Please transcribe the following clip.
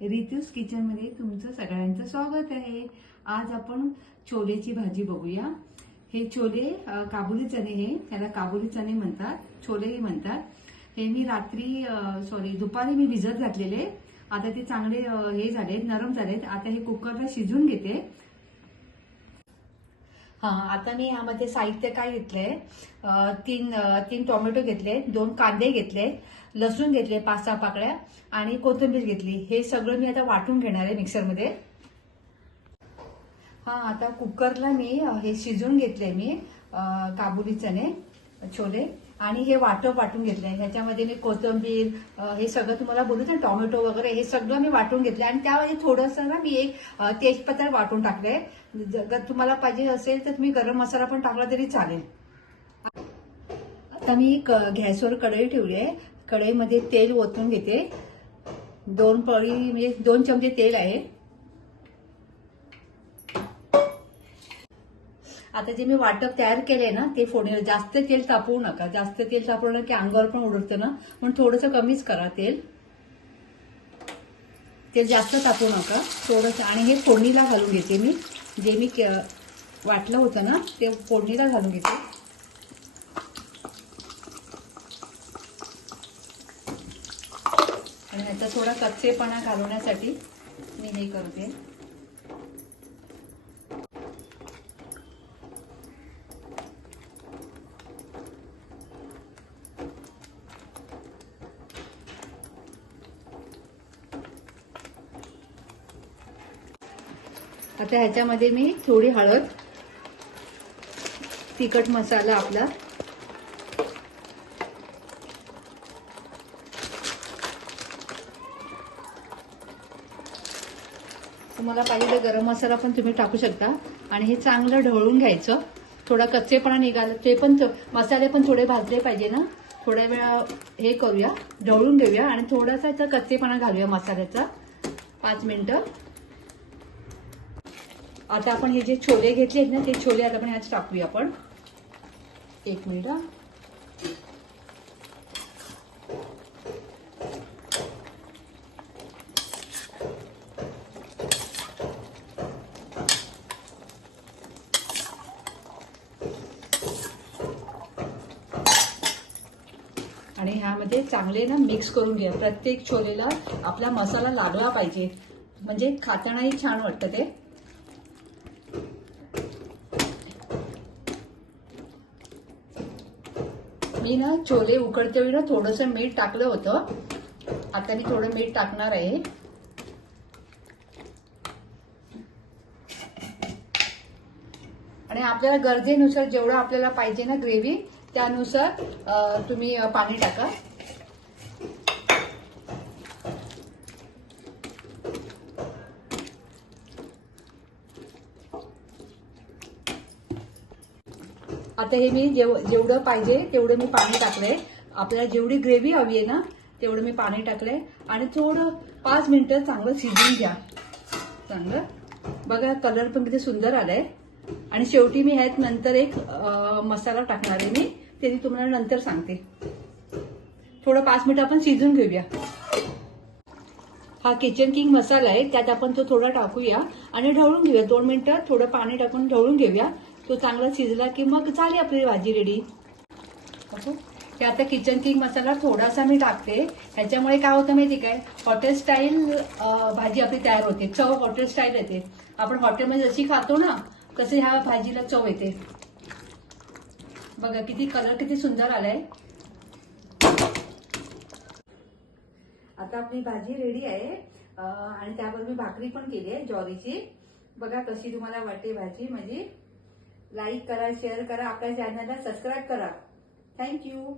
रितूस किचनमध्ये तुमचं सगळ्यांचं स्वागत आहे। आज आपण छोलेची भाजी बघूया। हे छोले काबुली चणे हे त्याला काबुली चणे म्हणतात, छोलेही म्हणतात। हे मी दुपारी मी भिजत घातलेले, आता ते चांगले हे झाले, नरम झालेत। आता हे कुकरला शिजून घेते। आता मी यामध्ये साहित्य काय घेतलंय, तीन टोमॅटो घेतले, 2 कांदे घेतले, लसूण घेतले 5-6 पाकळ्या आणि कोथिंबीर घेतली। हे सगळं मी आता वाटून घेणार आहे मिक्सरमध्ये। आता कुकरला मी हे शिजून घेतले, मी काबुली चणे छोले आणि हे वाटून घेतले। ह्याच्यामध्ये मी कोथिंबीर हे सगळं तुम्हाला बोलू ना, टोमॅटो वगैरे हे सगळं मी वाटून घेतले आणि त्यामध्ये थोडंसं ना मी एक तेजपत्ता वाटून टाकले। जर तुम्हाला पाहिजे असेल तर तुम्ही गरम मसाला पण टाकला तरी चालेल। आता मी गॅसवर कढई ठेवली आहे। कढईमध्ये तेल ओतून घेते। 2 पळी म्हणजे 2 चमचे तेल आहे। आता जे मी वाटप तयार केले ना ते फोडणी, जास्त तेल तापवू नका। जास्त तेल तापवलं की अंगावर पण उडतं ना, म्हणून थोडंसं कमीच करा तेल जास्त तापवू नका थोडंसं। आणि हे फोडणीला घालून घेते मी, जे मी वाटलं होतं ना ते फोडणीला घालून घेते। आणि ह्याचा थोडा कच्चेपणा घालवण्यासाठी मी हे करते। आता ह्याच्यामध्ये मी थोडी हळद, तिखट मसाला आपला, तुम्हाला पाहिजे तर गरम मसाला पण तुम्ही टाकू शकता। आणि हे चांगलं ढवळून घ्यायचं। थोडा कच्चेपणा निघाला, ते पण मसाले पण थोडे भाजले पाहिजे ना। थोड्या वेळा हे करूया, ढवळून घेऊया आणि थोडासा याचा कच्चेपणा घालूया मसाल्याचा 5 मिनिटं। आता आपण हे जे छोले घेतले आहेत ना, ते छोले आता आपण ह्यात टाकूया आपण। 1 मिनिट। आणि ह्यामध्ये चांगले ना मिक्स करून घ्या। प्रत्येक छोलेला आपला मसाला लागला पाहिजे, म्हणजे खातानाही छान वाटतं ते। मी ना छोले उकडते वेळी ना थोडंसं मीठ टाकलं होतं, आता मी थोडं मीठ टाकणार आहे। आणि आपल्याला गरजेनुसार जेवढं आपल्याला पाहिजे ना ग्रेव्ही, त्यानुसार तुम्ही पाणी टाका। आता हे मी जेवढं पाहिजे तेवढं मी पाणी टाकलंय। आपल्याला जेवढी ग्रेव्ही हवी आहे ना तेवढं मी पाणी टाकलंय आणि थोडं 5 मिनिटं चांगलं शिजवून घ्या। चांगलं बघा, कलर पण किती सुंदर आलाय। आणि शेवटी मी ह्यात नंतर एक मसाला टाकणार आहे मी, ते तुम्हाला नंतर सांगते। थोडं 5 मिनिटं आपण शिजून घेऊया। हा किचन किंग मसाला आहे, त्यात आपण तो थोडा टाकूया आणि ढवळून घेऊया। 2 मिनिटं थोडं पाणी टाकून ढवळून घेऊया। तो चांगला शिजला की मग झाली आपली भाजी रेडी। हे आता किचन किंग मसाला थोडासा मी टाकते। ह्याच्यामुळे काय होतं माहिती काय, हॉटेल स्टाईल भाजी आपली तयार होते। चव हॉटेल स्टाईल येते। आपण हॉटेलमध्ये जशी खातो ना तसे ह्या भाजीला चव येते। बघा किती कलर किती सुंदर आलाय। आता आपली भाजी रेडी आहे आणि त्याबरोबर मी भाकरी पण केली आहे ज्वारीची। बघा कशी तुम्हाला वाटते भाजी माझी। लाईक करा, शेअर करा, आपल्या चॅनलला सबस्क्राईब करा। थँक्यू।